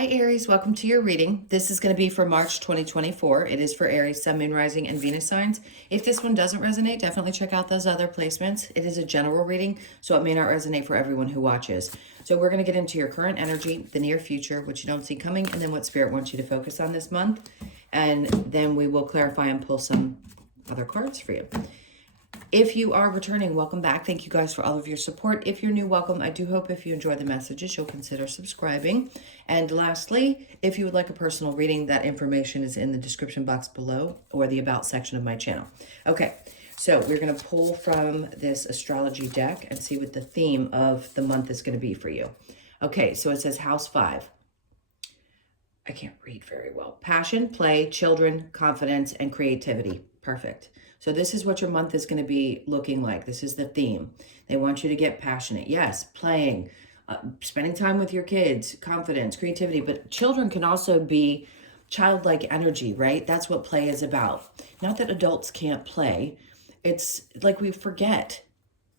Hi Aries, welcome to your reading. This is going to be for March 2024. It is for Aries, Sun, Moon, Rising, and Venus signs. If this one doesn't resonate, definitely check out those other placements. It is a general reading, so it may not resonate for everyone who watches. So we're going to get into your current energy, the near future, which you don't see coming, and then what Spirit wants you to focus on this month. And then we will clarify and pull some other cards for you. If you are returning, welcome back. Thank you guys for all of your support. If you're new, welcome. I do hope if you enjoy the messages, you'll consider subscribing. And lastly, if you would like a personal reading, that information is in the description box below or the About section of my channel. Okay, so we're going to pull from this astrology deck and see what the theme of the month is going to be for you. Okay, so it says House 5. I can't read very well. Passion, play, children, confidence, and creativity. Perfect. So this is what your month is going to be looking like. This is the theme. They want you to get passionate. Yes, playing, spending time with your kids, confidence, creativity. But children can also be childlike energy, right? That's what play is about. Not that adults can't play. It's like we forget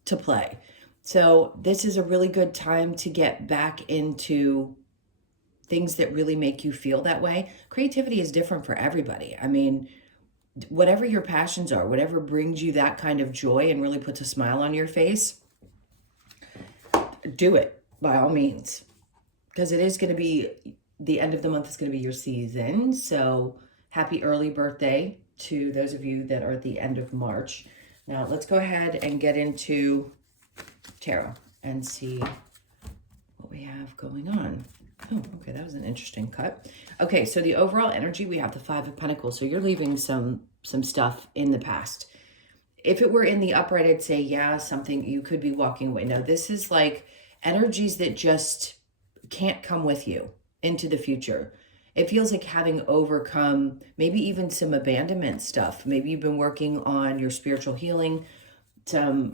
to play. So this is a really good time to get back into things that really make you feel that way. Creativity is different for everybody. I mean, whatever your passions are, whatever brings you that kind of joy and really puts a smile on your face, do it by all means, because it is going to be the end of the month is going to be your season. So happy early birthday to those of you that are at the end of March. Now let's go ahead and get into tarot and see what we have going on. Oh, okay, that was an interesting cut. Okay, so the overall energy, we have the Five of Pentacles. So you're leaving some stuff in the past. If it were in the upright, I'd say, yeah, something you could be walking away. No, this is like energies that just can't come with you into the future. It feels like having overcome maybe even some abandonment stuff. Maybe you've been working on your spiritual healing, some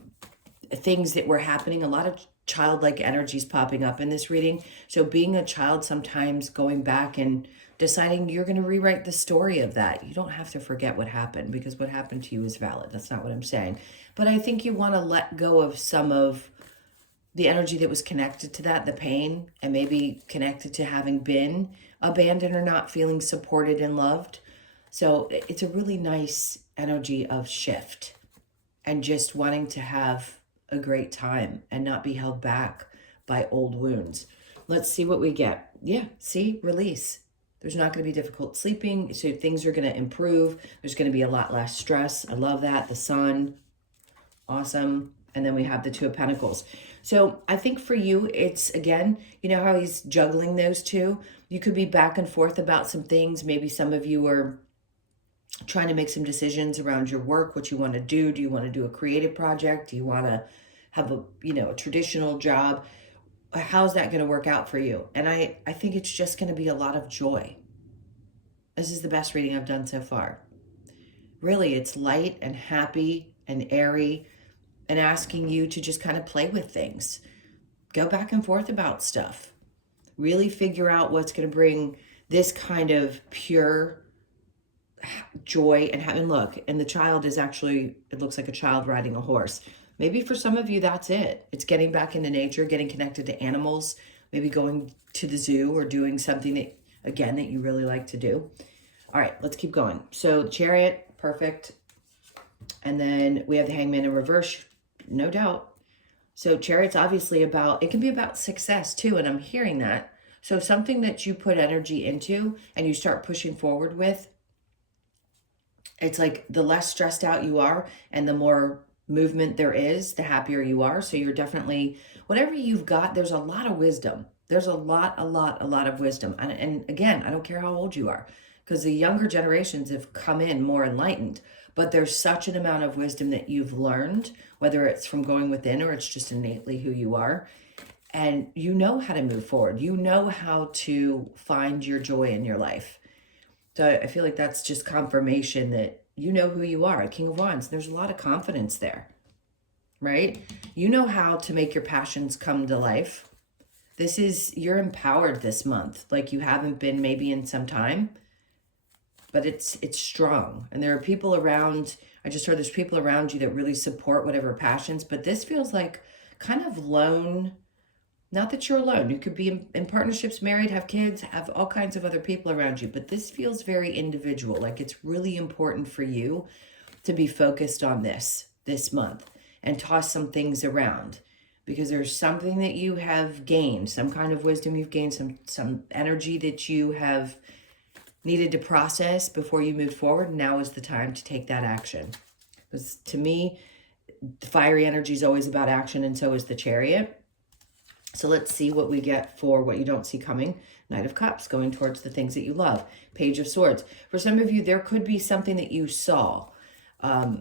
things that were happening, a lot of childlike energies popping up in this reading. So being a child, sometimes going back and deciding you're going to rewrite the story of that. You don't have to forget what happened, because what happened to you is valid. That's not what I'm saying. But I think you want to let go of some of the energy that was connected to that, the pain, and maybe connected to having been abandoned or not feeling supported and loved. So it's a really nice energy of shift and just wanting to have a great time and not be held back by old wounds. Let's see what we get. Yeah, see, release. There's not going to be difficult sleeping, so things are going to improve. There's going to be a lot less stress. I love that. The Sun, awesome. And then we have the Two of Pentacles. So I think for you, it's, again, you know how he's juggling those two? You could be back and forth about some things. Maybe some of you are trying to make some decisions around your work, what you want to do. Do you want to do a creative project? Do you want to have a, a traditional job? How's that going to work out for you? And I think it's just going to be a lot of joy. This is the best reading I've done so far. Really, it's light and happy and airy and asking you to just kind of play with things. Go back and forth about stuff. Really figure out what's going to bring this kind of pure joy and look. And the child is actually, it looks like a child riding a horse. Maybe for some of you, that's it. It's getting back into nature, getting connected to animals, maybe going to the zoo or doing something that, again, that you really like to do. All right, let's keep going. So Chariot, perfect. And then we have the Hangman in reverse, no doubt. So Chariot's obviously about, it can be about success too, and I'm hearing that. So something that you put energy into and you start pushing forward with, it's like the less stressed out you are and the more movement there is, the happier you are. So you're definitely, whatever you've got, there's a lot of wisdom. There's a lot of wisdom. And again, I don't care how old you are, because the younger generations have come in more enlightened, but there's such an amount of wisdom that you've learned, whether it's from going within or it's just innately who you are. And you know how to move forward. You know how to find your joy in your life. So I feel like that's just confirmation that you know who you are, a King of Wands. There's a lot of confidence there, right? You know how to make your passions come to life. You're empowered this month, like you haven't been maybe in some time, but it's strong. And there are people around, I just heard there's people around you that really support whatever passions, but this feels like kind of lone Not that you're alone. You could be in partnerships, married, have kids, have all kinds of other people around you, but this feels very individual. Like it's really important for you to be focused on this month and toss some things around because there's something that you have gained, some kind of wisdom you've gained, some energy that you have needed to process before you move forward. Now is the time to take that action. Because to me, the fiery energy is always about action, and so is the Chariot. So let's see what we get for what you don't see coming. Knight of Cups, going towards the things that you love. Page of Swords. For some of you, there could be something that you saw. A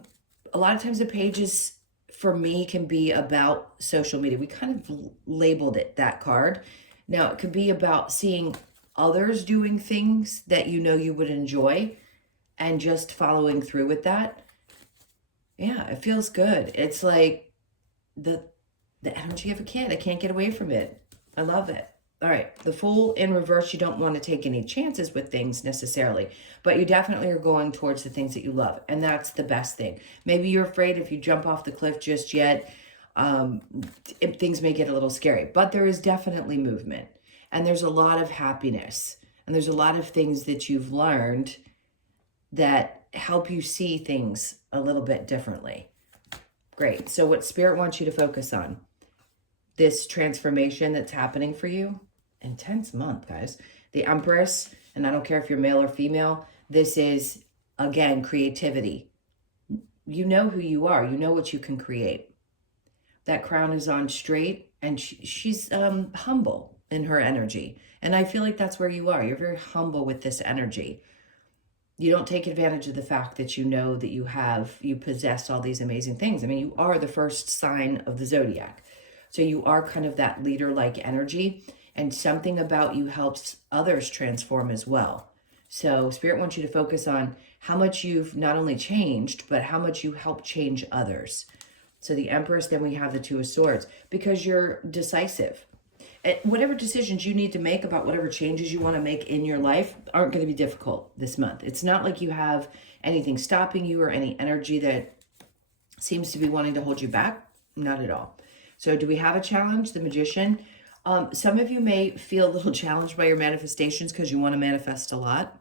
lot of times the pages, for me, can be about social media. We kind of labeled it, that card. Now, it could be about seeing others doing things that you know you would enjoy and just following through with that. Yeah, it feels good. It's like the energy of a kid. I can't get away from it. I love it. All right, the Fool in reverse. You don't want to take any chances with things necessarily, but you definitely are going towards the things that you love, and that's the best thing. Maybe you're afraid if you jump off the cliff just yet, things may get a little scary, but there is definitely movement, and there's a lot of happiness, and there's a lot of things that you've learned that help you see things a little bit differently. Great. So what Spirit wants you to focus on, this transformation that's happening for you. Intense month, guys. The Empress, and I don't care if you're male or female, this is, again, creativity. You know who you are. You know what you can create. That crown is on straight, and she's humble in her energy. And I feel like that's where you are. You're very humble with this energy. You don't take advantage of the fact that you know that you possess all these amazing things. I mean, you are the first sign of the zodiac. So you are kind of that leader-like energy, and something about you helps others transform as well. So Spirit wants you to focus on how much you've not only changed, but how much you help change others. So the Empress, then we have the Two of Swords, because you're decisive. Whatever decisions you need to make about whatever changes you want to make in your life aren't going to be difficult this month. It's not like you have anything stopping you or any energy that seems to be wanting to hold you back. Not at all. So do we have a challenge? The Magician. Some of you may feel a little challenged by your manifestations because you want to manifest a lot.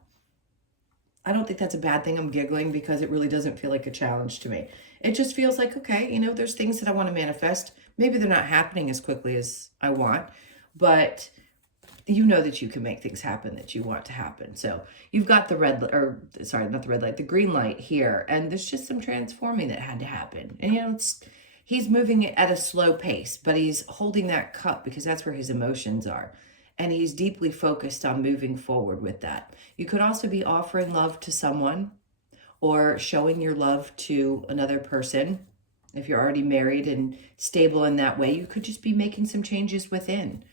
I don't think that's a bad thing. I'm giggling because it really doesn't feel like a challenge to me. It just feels like, okay, you know, there's things that I want to manifest. Maybe they're not happening as quickly as I want, but you know that you can make things happen that you want to happen. So you've got the the green light here, and there's just some transforming that had to happen. And, you know, he's moving at a slow pace, but he's holding that cup because that's where his emotions are. And he's deeply focused on moving forward with that. You could also be offering love to someone or showing your love to another person. If you're already married and stable in that way, you could just be making some changes within,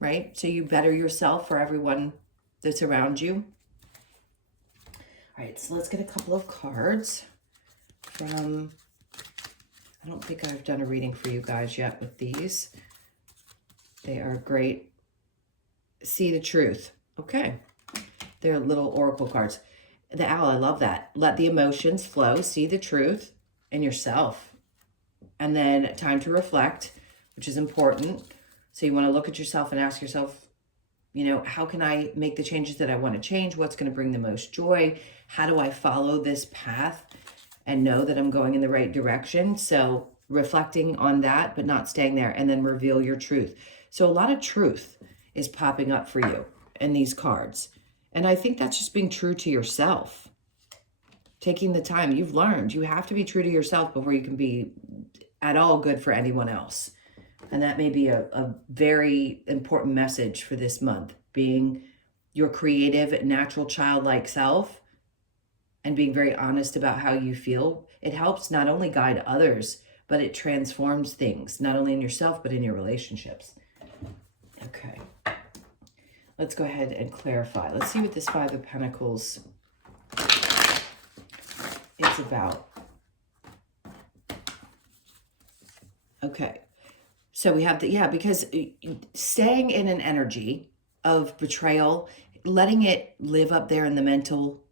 right? So you better yourself for everyone that's around you. All right, so let's get a couple of cards from, I don't think I've done a reading for you guys yet with these. They are great. See the truth. Okay. They're little oracle cards. The Owl, I love that. Let the emotions flow. See the truth in yourself. And then time to reflect, which is important. So you want to look at yourself and ask yourself, you know, how can I make the changes that I want to change? What's going to bring the most joy? How do I follow this path and know that I'm going in the right direction? So reflecting on that, but not staying there, and then reveal your truth. So a lot of truth is popping up for you in these cards. And I think that's just being true to yourself. Taking the time. You've learned you have to be true to yourself before you can be at all good for anyone else. And that may be a very important message for this month. Being your creative, natural, childlike self and being very honest about how you feel. It helps not only guide others, but it transforms things, not only in yourself, but in your relationships. Okay. Let's go ahead and clarify. Let's see what this Five of Pentacles is about. Okay. So we have because staying in an energy of betrayal, letting it live up there in the mental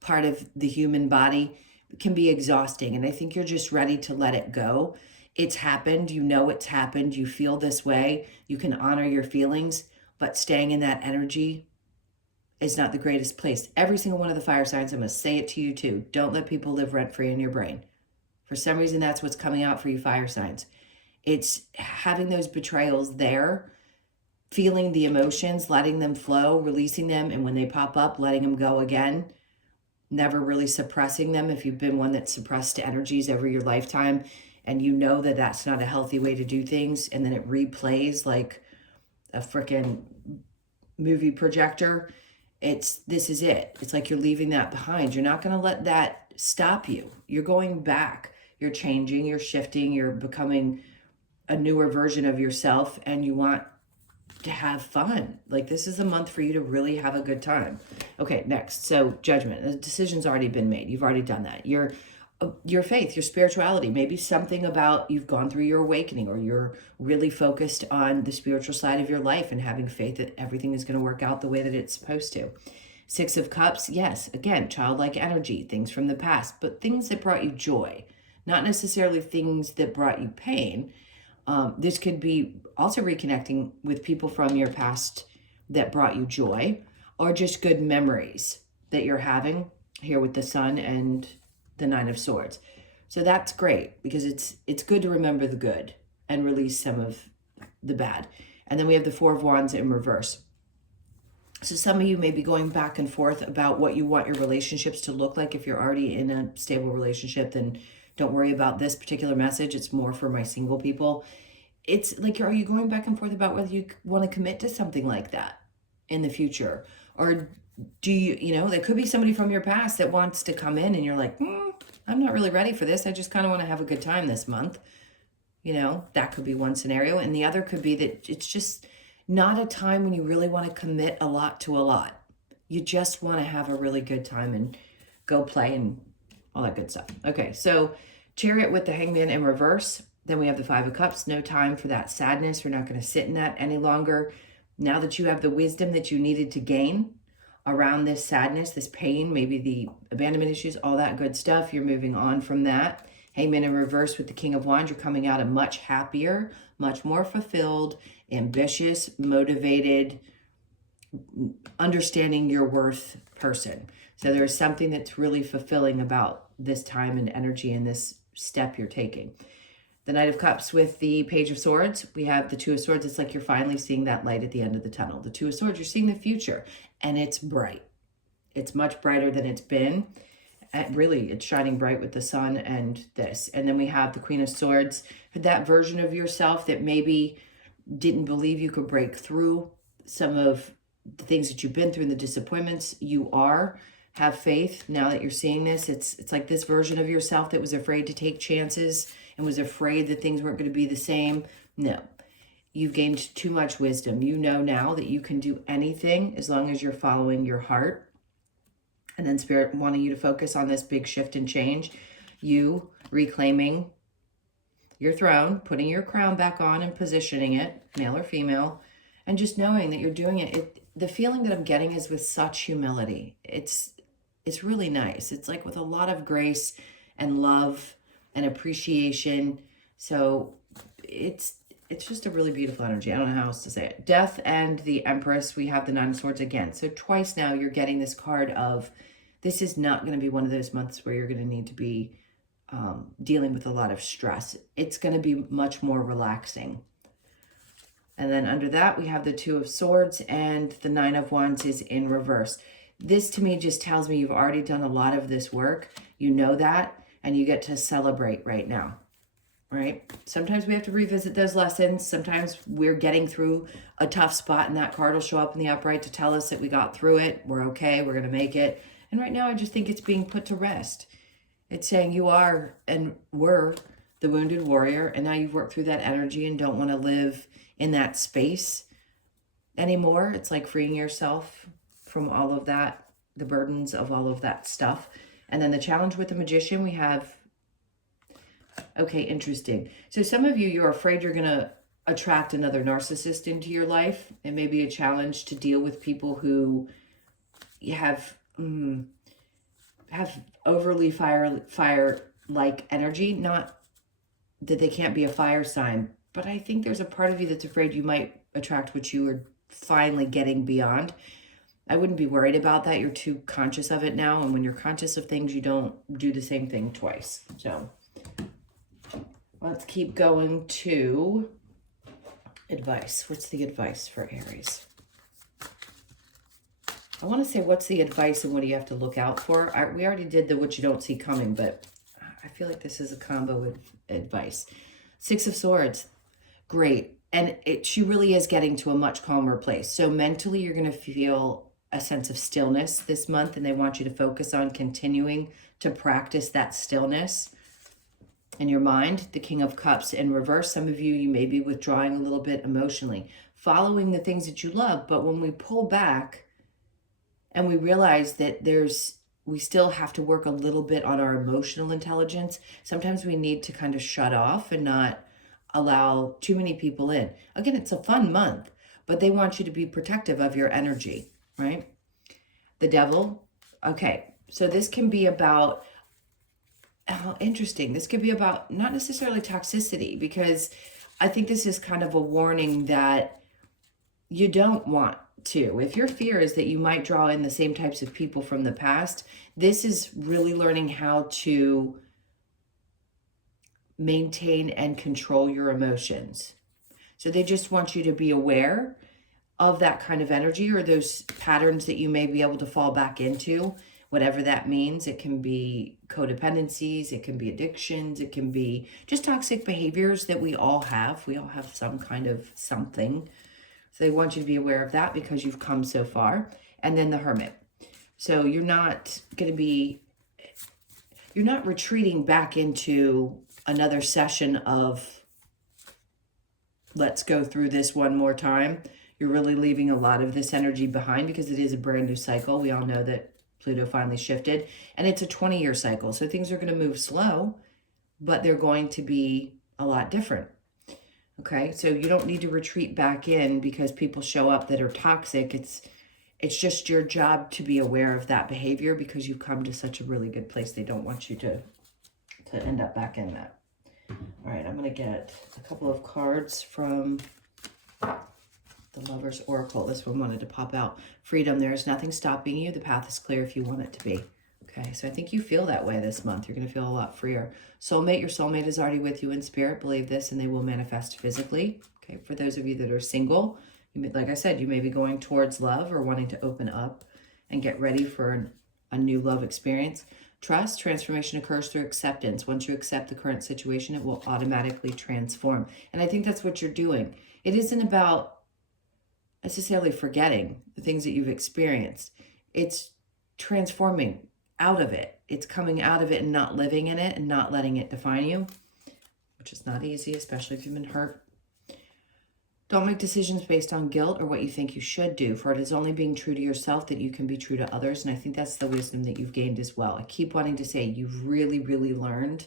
part of the human body can be exhausting. And I think you're just ready to let it go. It's happened. You know it's happened. You feel this way. You can honor your feelings, but staying in that energy is not the greatest place. Every single one of the fire signs, I'm going to say it to you too. Don't let people live rent-free in your brain. For some reason, that's what's coming out for you fire signs. It's having those betrayals there, feeling the emotions, letting them flow, releasing them, and when they pop up, letting them go again. Never really suppressing them. If you've been one that suppressed energies over your lifetime and you know that that's not a healthy way to do things, and then it replays like a freaking movie projector, this is it. It's like you're leaving that behind. You're not going to let that stop you. You're going back. You're changing, you're shifting, you're becoming a newer version of yourself, and you want to have fun. Like, this is a month for you to really have a good time. Okay, next. So judgment. The decision's already been made. You've already done that. Your faith, your spirituality, maybe something about you've gone through your awakening, or you're really focused on the spiritual side of your life and having faith that everything is going to work out the way that it's supposed to. Six of Cups, yes, again, childlike energy, things from the past, but things that brought you joy, not necessarily things that brought you pain. This could be also reconnecting with people from your past that brought you joy, or just good memories that you're having here with the Sun and the Nine of Swords. So that's great, because it's good to remember the good and release some of the bad. And then we have the Four of Wands in reverse. So some of you may be going back and forth about what you want your relationships to look like. If you're already in a stable relationship, then don't worry about this particular message. It's more for my single people. It's like, are you going back and forth about whether you want to commit to something like that in the future? Or do you, there could be somebody from your past that wants to come in and you're like, I'm not really ready for this. I just kind of want to have a good time this month. That could be one scenario. And the other could be that it's just not a time when you really want to commit a lot to a lot. You just want to have a really good time and go play and all that good stuff. Okay, so Chariot with the Hangman in reverse. Then we have the Five of Cups. No time for that sadness. We're not going to sit in that any longer. Now that you have the wisdom that you needed to gain around this sadness, this pain, maybe the abandonment issues, all that good stuff, you're moving on from that. Hangman in reverse with the King of Wands. You're coming out a much happier, much more fulfilled, ambitious, motivated, understanding your worth person. So there's something that's really fulfilling about this time and energy and this step you're taking. The Knight of Cups with the Page of Swords. We have the Two of Swords. It's like you're finally seeing that light at the end of the tunnel. The Two of Swords, you're seeing the future, and it's bright. It's much brighter than it's been. Really, it's shining bright with the sun and this. And then we have the Queen of Swords. For that version of yourself that maybe didn't believe you could break through some of the things that you've been through and the disappointments, have faith. Now that you're seeing this, it's like this version of yourself that was afraid to take chances and was afraid that things weren't going to be the same. No, you've gained too much wisdom. You know now that you can do anything as long as you're following your heart. And then Spirit wanting you to focus on this big shift and change. You reclaiming your throne, putting your crown back on and positioning it, male or female, and just knowing that you're doing it. The feeling that I'm getting is with such humility. It's really nice. It's like with a lot of grace and love and appreciation. So it's just a really beautiful energy. I don't know how else to say it. Death and the Empress. We have the Nine of Swords again. So twice now you're getting this card of, this is not going to be one of those months where you're going to need to be dealing with a lot of stress. It's going to be much more relaxing. And then under that, we have the Two of Swords, and the Nine of Wands is in reverse. This to me just tells me you've already done a lot of this work. You know that, and you get to celebrate right now, right? Sometimes we have to revisit those lessons. Sometimes we're getting through a tough spot, and that card will show up in the upright to tell us that we got through it. We're okay. We're going to make it. And right now, I just think it's being put to rest. It's saying you are and were the wounded warrior, and now you've worked through that energy and don't want to live in that space anymore. It's like freeing yourself from all of that, the burdens of all of that stuff. And then the challenge with the Magician, we have, okay, interesting. So some of you, you're afraid you're going to attract another narcissist into your life. It may be a challenge to deal with people who have overly fire-like energy, not that they can't be a fire sign. But I think there's a part of you that's afraid you might attract what you are finally getting beyond. I wouldn't be worried about that. You're too conscious of it now. And when you're conscious of things, you don't do the same thing twice. So let's keep going to advice. What's the advice for Aries? I want to say, what's the advice and what do you have to look out for? We already did the what you don't see coming, but I feel like this is a combo with advice. Six of Swords. Great. And she really is getting to a much calmer place. So mentally, you're going to feel a sense of stillness this month, and they want you to focus on continuing to practice that stillness in your mind. The King of Cups in reverse. Some of you, you may be withdrawing a little bit emotionally, following the things that you love. But when we pull back and we realize that we still have to work a little bit on our emotional intelligence, sometimes we need to kind of shut off and not allow too many people in. Again, it's a fun month, but they want you to be protective of your energy, right? The Devil. Okay, so this can be about, interesting. This could be about not necessarily toxicity, because I think this is kind of a warning that you don't want to. If your fear is that you might draw in the same types of people from the past, this is really learning how to maintain and control your emotions. So they just want you to be aware of that kind of energy or those patterns that you may be able to fall back into, whatever that means. It can be codependencies, it can be addictions, it can be just toxic behaviors that we all have. We all have some kind of something. So they want you to be aware of that because you've come so far. And then the Hermit. So you're not retreating back into another session of let's go through this one more time. You're really leaving a lot of this energy behind because it is a brand new cycle. We all know that Pluto finally shifted, and it's a 20-year cycle. So things are going to move slow, but they're going to be a lot different. Okay, so you don't need to retreat back in because people show up that are toxic. It's just your job to be aware of that behavior because you've come to such a really good place. They don't want you to end up back in that. All right, I'm going to get a couple of cards from the Lover's Oracle. This one wanted to pop out. Freedom. There is nothing stopping you. The path is clear if you want it to be. Okay, so I think you feel that way this month. You're going to feel a lot freer. Soulmate. Your soulmate is already with you in spirit. Believe this, and they will manifest physically. Okay, for those of you that are single, like I said, you may be going towards love or wanting to open up and get ready for a new love experience. Trust. Transformation occurs through acceptance. Once you accept the current situation, it will automatically transform. And I think that's what you're doing. It isn't about necessarily forgetting the things that you've experienced. It's transforming out of it. It's coming out of it and not living in it and not letting it define you, which is not easy, especially if you've been hurt. Don't make decisions based on guilt or what you think you should do, for it is only being true to yourself that you can be true to others. And I think that's the wisdom that you've gained as well. I keep wanting to say you've really, really learned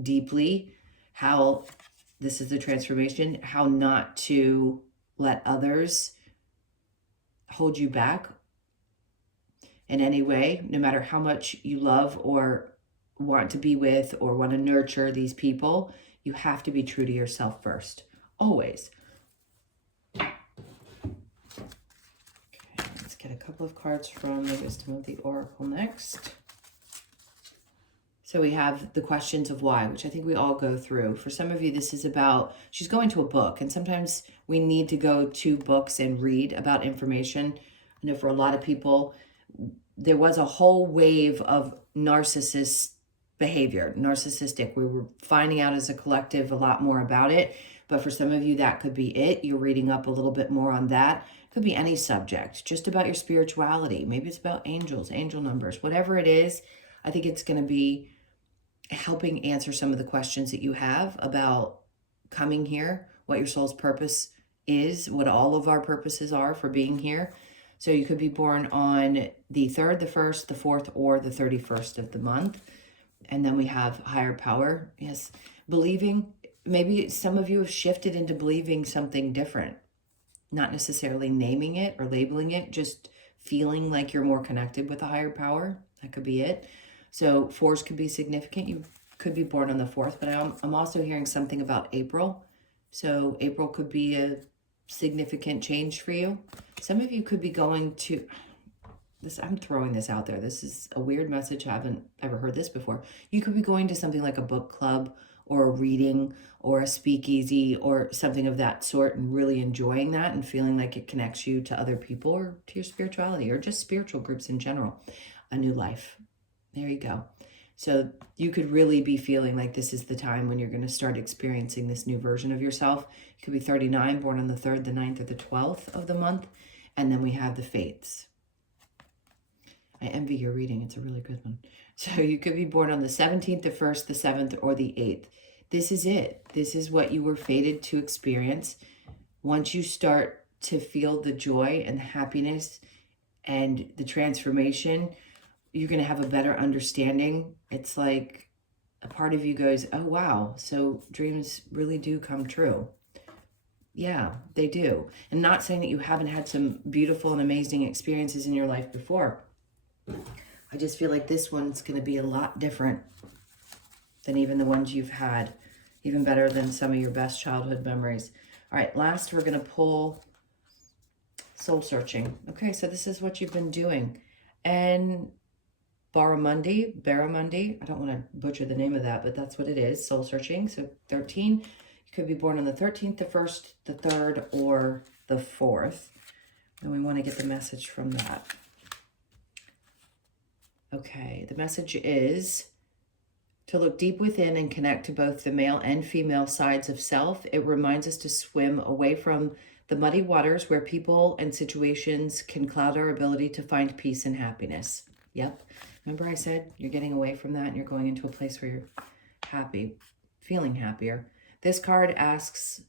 deeply how this is the transformation, how not to let others hold you back in any way, no matter how much you love or want to be with or want to nurture these people. You have to be true to yourself first, always. Okay, let's get a couple of cards from the Wisdom of the Oracle next. So we have the questions of why, which I think we all go through. For some of you, this is about, she's going to a book, and sometimes we need to go to books and read about information. I know for a lot of people, there was a whole wave of narcissistic. We were finding out as a collective a lot more about it. But for some of you, that could be it. You're reading up a little bit more on that. It could be any subject, just about your spirituality. Maybe it's about angels, angel numbers, whatever it is. I think it's going to be helping answer some of the questions that you have about coming here, what your soul's purpose is, what all of our purposes are for being here. So you could be born on the 3rd, the 1st, the 4th, or the 31st of the month. And then we have higher power. Yes, believing. Maybe some of you have shifted into believing something different, not necessarily naming it or labeling it, just feeling like you're more connected with a higher power. That could be it. So 4s could be significant. You've could be born on the 4th, but I'm also hearing something about April. So April could be a significant change for you. Some of you could be going to this. I'm throwing this out there. This is a weird message. I haven't ever heard this before. You could be going to something like a book club or a reading or a speakeasy or something of that sort and really enjoying that and feeling like it connects you to other people or to your spirituality or just spiritual groups in general. A new life. There you go. So you could really be feeling like this is the time when you're going to start experiencing this new version of yourself. You could be 39, born on the 3rd, the 9th, or the 12th of the month. And then we have the fates. I envy your reading. It's a really good one. So you could be born on the 17th, the 1st, the 7th, or the 8th. This is it. This is what you were fated to experience. Once you start to feel the joy and the happiness and the transformation, you're going to have a better understanding. It's like a part of you goes, oh, wow. So dreams really do come true. Yeah, they do. And not saying that you haven't had some beautiful and amazing experiences in your life before. I just feel like this one's going to be a lot different than even the ones you've had. Even better than some of your best childhood memories. All right, last we're going to pull soul searching. Okay, so this is what you've been doing. And Barramundi, I don't want to butcher the name of that, but that's what it is, soul searching. So 13, you could be born on the 13th, the 1st, the 3rd, or the 4th. And we want to get the message from that. Okay, the message is to look deep within and connect to both the male and female sides of self. It reminds us to swim away from the muddy waters where people and situations can cloud our ability to find peace and happiness. Yep. Remember I said you're getting away from that and you're going into a place where you're happy, feeling happier. This card asks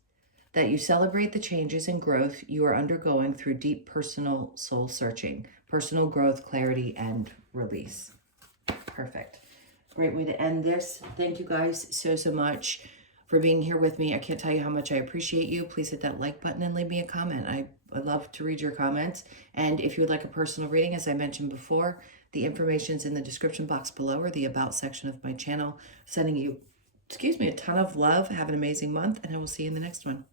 that you celebrate the changes and growth you are undergoing through deep personal soul searching, personal growth, clarity, and release. Perfect. Great way to end this. Thank you guys so much for being here with me. I can't tell you how much I appreciate you. Please hit that like button and leave me a comment. I love to read your comments. And if you would like a personal reading, as I mentioned before, the information's in the description box below or the about section of my channel. Sending you, a ton of love. Have an amazing month, and I will see you in the next one.